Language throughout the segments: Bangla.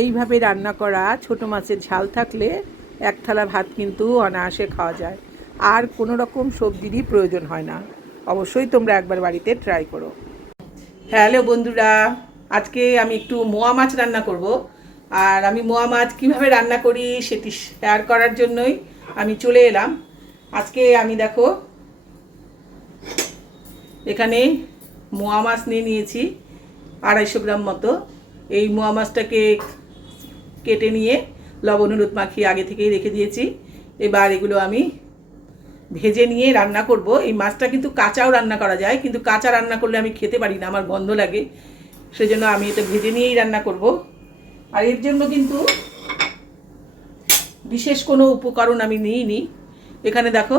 এইভাবে রান্না করা ছোট মাছের ঝাল থাকলে এক থালা ভাত কিন্তু অনায়াসে খাওয়া যায়। আর কোনো রকম সবজিরই প্রয়োজন হয় না। অবশ্যই তোমরা একবার বাড়িতে ট্রাই করো। হ্যালো বন্ধুরা, আজকে আমি একটু মোয়া মাছ রান্না করব। আর আমি মোয়া মাছ কীভাবে রান্না করি সেটি শেয়ার করার জন্যই আমি চলে এলাম। আজকে আমি দেখো, এখানে মোয়া মাছ নিয়ে নিয়েছি, আড়াইশো গ্রাম মতো। এই মোয়া মাছটাকে কেটে নিয়ে লবণ হলুদ মাখিয়ে আগে থেকেই রেখে দিয়েছি। এবার এগুলো আমি ভেজে নিয়ে রান্না করব। এই মাছটা কিন্তু কাঁচাও রান্না করা যায়, কিন্তু কাঁচা রান্না করলে আমি খেতে পারি না, আমার গন্ধ লাগে। সেজন্য আমি এটা ভেজে নিয়েই রান্না করব। আর এর জন্য কিন্তু বিশেষ কোনো উপকরণ আমি নিইনি। এখানে দেখো,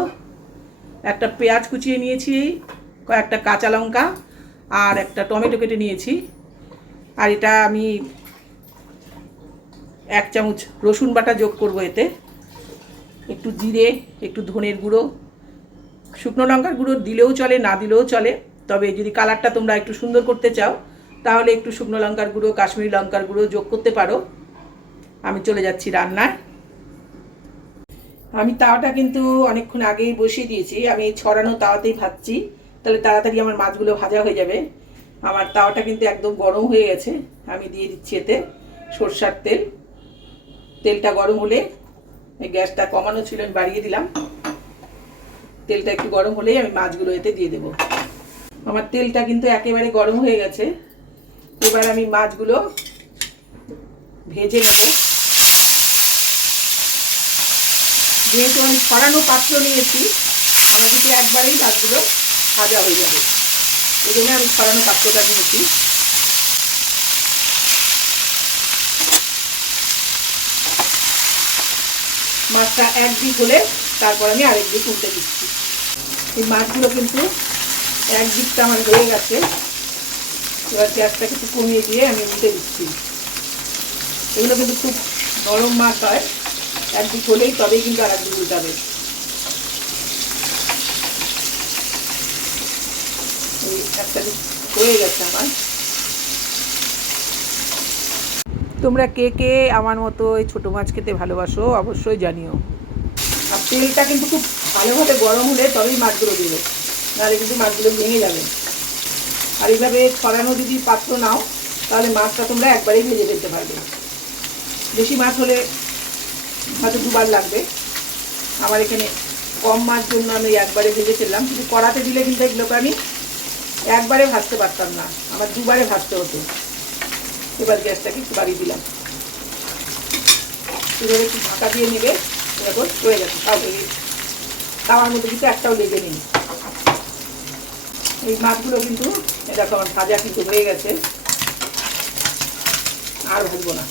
একটা পেঁয়াজ কুচিয়ে নিয়েছি, কয়েকটা কাঁচা লঙ্কা আর একটা টমেটো কেটে নিয়েছি। আর এটা আমি এক চামচ রসুন বাটা যোগ করব এতে। একটু জিরে, একটু ধনের গুঁড়ো। শুকনো লঙ্কার গুঁড়ো দিলেও চলে, না দিলেও চলে। তবে যদি কালারটা তোমরা একটু সুন্দর করতে চাও, তাহলে একটু শুকনো লঙ্কার গুঁড়ো, কাশ্মীরি লঙ্কার গুঁড়ো যোগ করতে পারো। আমি চলে যাচ্ছি রান্নায়। আমি তাওয়াটা কিন্তু অনেকক্ষণ আগেই বসিয়ে দিয়েছি। আমি ছড়ানো তাওয়াতেই ভাজছি। তাহলে তাড়াতাড়ি আমার মাছগুলো ভাজা হয়ে যাবে। আমার তাওয়াটা কিন্তু একদম গরম হয়ে গেছে। আমি দিয়ে দিচ্ছি এতে সর্ষার তেল। তেলটা গরম হলে গ্যাসটা কমানো ছিল, আমি বাড়িয়ে দিলাম। তেলটা একটু গরম হলেই আমি মাছগুলো এতে দিয়ে দেব। আমার তেলটা কিন্তু একেবারে গরম হয়ে গেছে। এবার আমি মাছগুলো ভেজে নেব। যেহেতু আমি ছড়ানো পাত্র নিয়েছি, আমার দিকে একবারেই মাছগুলো ভাজা হয়ে যাবে। এই জন্য আমি ছড়ানো পাত্রটা নিয়েছি। মাছটা এক দিক হলে তারপর আমি আরেক দিক উল্টে দিচ্ছি। এই মাছগুলো কিন্তু এক দিকটা আমার হয়ে গেছে। এবার গ্যাসটা একটু কমিয়ে দিয়ে আমি উল্টে দিচ্ছি। এগুলো কিন্তু খুব নরম মাছ হয়। একদিক হলেই তবেই কিন্তু আর একদিক উল্টাবে। একটা দিক হয়ে গেছে আমার। তোমরা কে কে আমার মতো এই ছোটো মাছ খেতে ভালোবাসো অবশ্যই জানিও। আর তেলটা কিন্তু খুব ভালোভাবে গরম হলে তবেই মাছগুলো দেবে, নাহলে কিন্তু মাছগুলো ভেঙে যাবে। আর এইভাবে ছড়ানো যদি পাত্র নাও, তাহলে মাছটা তোমরা একবারেই ভেজে ফেলতে পারবে। বেশি মাছ হলে হয়তো দুবার লাগবে। আমার এখানে কম মাছ জন্য আমি একবারে ভেজে ফেললাম, কিন্তু কড়াতে দিলে কিন্তু এগুলোকে আমি একবারে ভাজতে পারতাম না, আমার দুবারে ভাজতে হতো। এবার গ্যাসটাকে একটু বাড়িয়ে দিলাম। এবারে একটু ঢাকা দিয়ে নেবে, এরকম হয়ে গেছে তাও তাওয়ার মধ্যে কিন্তু একটাও লেগে নেই। এই মাছগুলো কিন্তু আমার ভাজা কিন্তু হয়ে গেছে, আর ভাজবো না।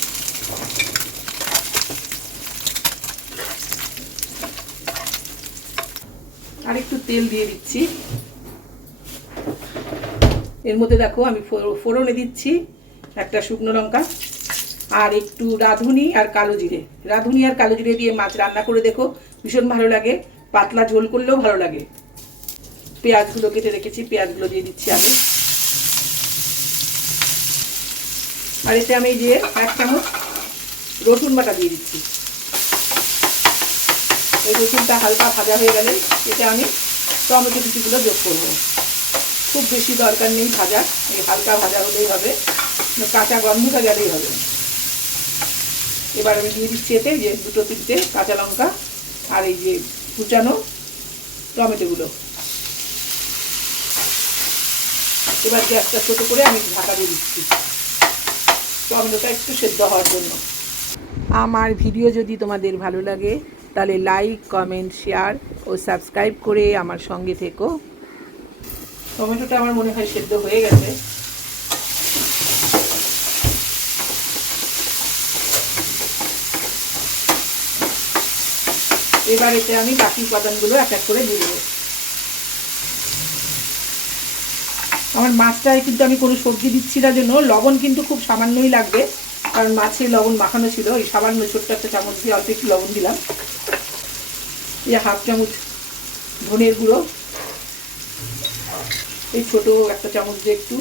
আর একটু তেল দিয়ে দিচ্ছি। এর মধ্যে দেখো আমি ফোড়নে দিচ্ছি। একটা শুকনো লঙ্কা আর একটু রাঁধুনি আর কালো জিরে। রাঁধুনি আর কালো জিরে দিয়ে মাছ রান্না করে দেখো, ভীষণ ভালো লাগে। পাতলা ঝোল করলেও ভালো লাগে। পেঁয়াজগুলো কেটে রেখেছি, পেঁয়াজগুলো দিয়ে দিচ্ছি আমি। আর এতে আমি যে এক চামচ রসুন বাটা দিয়ে দিচ্ছি। এই রসুনটা হালকা ভাজা হয়ে গেলে এতে আমি টমেটো কুচিগুলো যোগ করব। খুব বেশি দরকার নেই ভাজা। এই হালকা ভাজা হলেই হবে। কাঁচা গন্ধটা গেলেই হবে। এবার আমি দিয়ে দিচ্ছি এতে যে দুটো তিনটে কাঁচা লঙ্কা আর এই যে কুচানো টমেটোগুলো। এবার গ্যাসটা ছোটো করে আমি ঢাকা দিয়ে দিচ্ছি। টমেটোটা একটু সেদ্ধ হওয়ার জন্য। আমার ভিডিও যদি তোমাদের ভালো লাগে, তাহলে লাইক কমেন্ট শেয়ার ও সাবস্ক্রাইব করে আমার সঙ্গে থেকো। টমেটোটা আমার মনে হয় সেদ্ধ হয়ে গেছে। এবার এতে আমি বাকি উপাদানগুলো এক এক করে দিয়ে দেবো। আমার মাছটায় কিন্তু আমি কোনো সবজি দিচ্ছি না জন্য, লবণ কিন্তু খুব সামান্যই লাগবে, কারণ মাছে লবণ মাখানো ছিল, এই সামান্য ছোট্ট একটা চামচ দিয়ে অল্প একটু লবণ দিলাম। এই হাফ চামচ ধনের গুঁড়ো। এই ছোট একটা চামচ দিয়ে একটু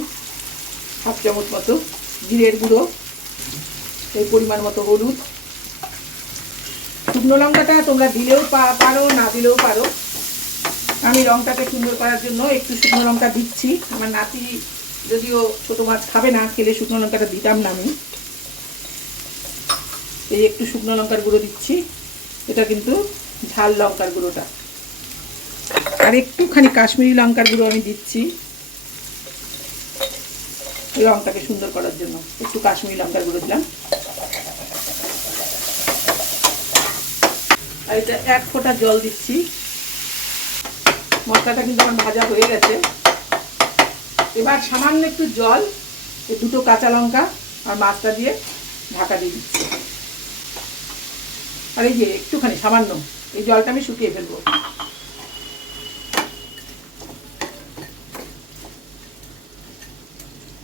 হাফ চামচ মতো জিরের গুঁড়ো, এই পরিমাণ মতো হলুদ। শুকনো লঙ্কাটা তোমরা দিলেও পারো, না দিলেও পারো। আমি রংটাকে সুন্দর করার জন্য একটু শুকনো লঙ্কা দিচ্ছি। আমার নাতি যদিও ছোটো মাছ খাবে না, খেলে শুকনো লঙ্কাটা দিতাম না আমি। এই একটু শুকনো লঙ্কার গুঁড়ো দিচ্ছি। এটা কিন্তু ঝাল লঙ্কার গুঁড়োটা। আর একটুখানি কাশ্মীরি লঙ্কার গুঁড়ো আমি দিচ্ছি। রংটাকে সুন্দর করার জন্য। একটু কাশ্মীরি লঙ্কার গুঁড়ো দিলাম। আর এটা এক ফোঁটা জল দিচ্ছি। মশলাটা কিন্তু আমার ভাজা হয়ে গেছে। এবার সামান্য একটু জল দুটো কাঁচা লঙ্কা আর মাছটা দিয়ে ঢাকা দিয়ে দিচ্ছি। আর এই যে একটুখানি সামান্য, এই জলটা আমি শুকিয়ে ফেলব।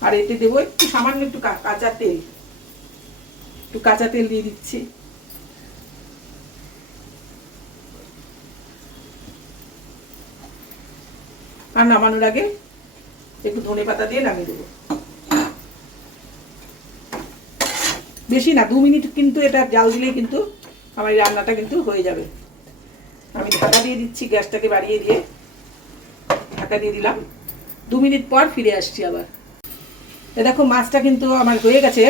আর এতে দেবো একটু সামান্য একটু কাঁচা তেল। একটু কাঁচা তেল দিয়ে দিচ্ছি। আর নামানোর আগে একটু ধনে পাতা দিয়ে নামিয়ে দেবো। বেশি না, দু মিনিট কিন্তু এটা জাল দিলেই কিন্তু আমার রান্নাটা কিন্তু হয়ে যাবে। আমি ঢাকা দিয়ে দিচ্ছি, গ্যাসটাকে বাড়িয়ে দিয়ে ঢাকা দিয়ে দিলাম। দু মিনিট পর ফিরে আসছি আবার। এ দেখো, মাছটা কিন্তু আমার হয়ে গেছে।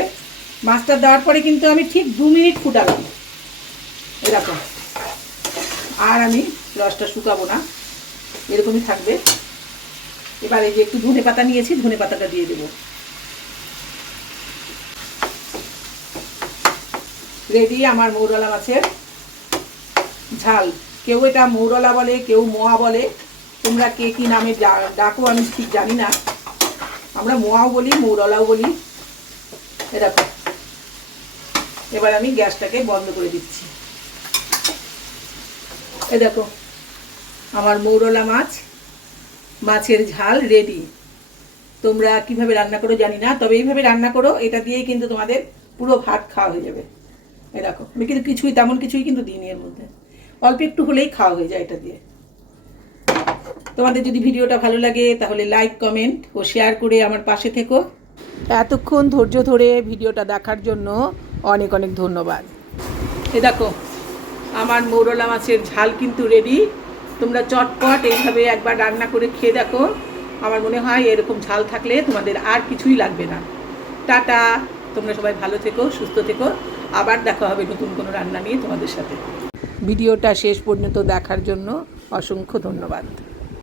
মাছটা দেওয়ার পরে কিন্তু আমি ঠিক দু মিনিট ফুটালাম। এরকম আর আমি রসটা শুকাবো না। এরকমই থাকবে। এবার এই যে একটু ধনে পাতা নিয়েছি, ধনে পাতাটা দিয়ে দেবো। রেডি আমার মৌরলা মাছের ঝাল। কেউ এটা মৌরলা বলে, কেউ মোয়া বলে। তোমরা কে কি নামে ডাকো, আমি ঠিক জানি না। আমরা মোয়াও বলি, মৌরলাও বলি। এরকম এবার আমি গ্যাসটাকে বন্ধ করে দিচ্ছি। এ দেখো, আমার মৌরলা মাছ, মাছের ঝাল রেডি তোমরা কীভাবে রান্না করো জানি না, তবে এইভাবে রান্না করো, এটা দিয়েই কিন্তু তোমাদের পুরো ভাত খাওয়া হয়ে যাবে। দেখো, আমি কিন্তু কিছুই তেমন কিছুই কিন্তু দিইনি এর মধ্যে। অল্প একটু হলেই খাওয়া হয়ে যায় এটা দিয়ে। তোমাদের যদি ভিডিওটা ভালো লাগে, তাহলে লাইক কমেন্ট ও শেয়ার করে আমার পাশে থেকো। এতক্ষণ ধৈর্য ধরে ভিডিওটা দেখার জন্য অনেক অনেক ধন্যবাদ। এ দেখো, আমার মৌরলা মাছের ঝাল কিন্তু রেডি তোমরা চটপট এইভাবে একবার রান্না করে খেয়ে দেখো। আমার মনে হয় এরকম ঝাল থাকলে তোমাদের আর কিছুই লাগবে না। টাটা, তোমরা সবাই ভালো থেকো, সুস্থ থেকো। আবার দেখা হবে নতুন কোনো রান্না নিয়ে তোমাদের সাথে। ভিডিওটা শেষ পর্যন্ত দেখার জন্য অসংখ্য ধন্যবাদ।